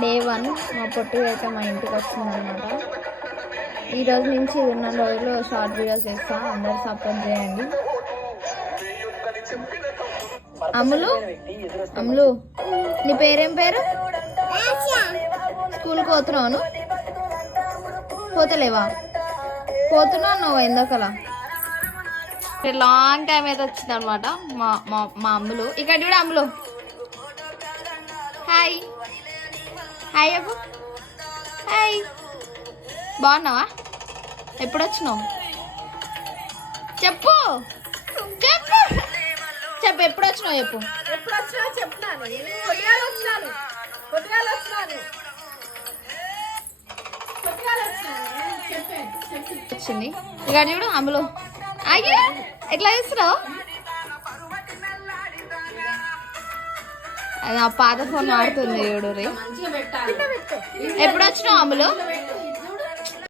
Day 1 మా పొట్టి అయితే మా ఇంటికి వచ్చిందనమాట. ఈరోజు నుంచి ఉన్న రోజులు షార్ట్ వీడియోస్ చేస్తా, అందరు సపోర్ట్ చేయండి. అమ్ములు అమ్ములు నీ పేరేం పేరు? స్కూల్కి పోతున్నావు? పోతలేవా? పోతున్నావు నువ్వు ఎందుకలా? లాంగ్ టైం అయితే వచ్చింది అనమాట మా అమ్ములు. ఇక్కడ కూడా అమ్ములు హాయ్ హాయ్ అబ్బు హాయ్. బాగున్నావా? ఎప్పుడు వచ్చినావు? చెప్పు చెప్పు చెప్పు ఎప్పుడు వచ్చినావు చెప్పు. వచ్చింది ఇక్కడ చూడు అమ్ములు. అయ్యో ఎట్లా చేస్తున్నావు? అది ఆ పాత ఫోన్ ఆడుతుంది చూడు రే. ఎప్పుడు వచ్చినావు అమ్ములు?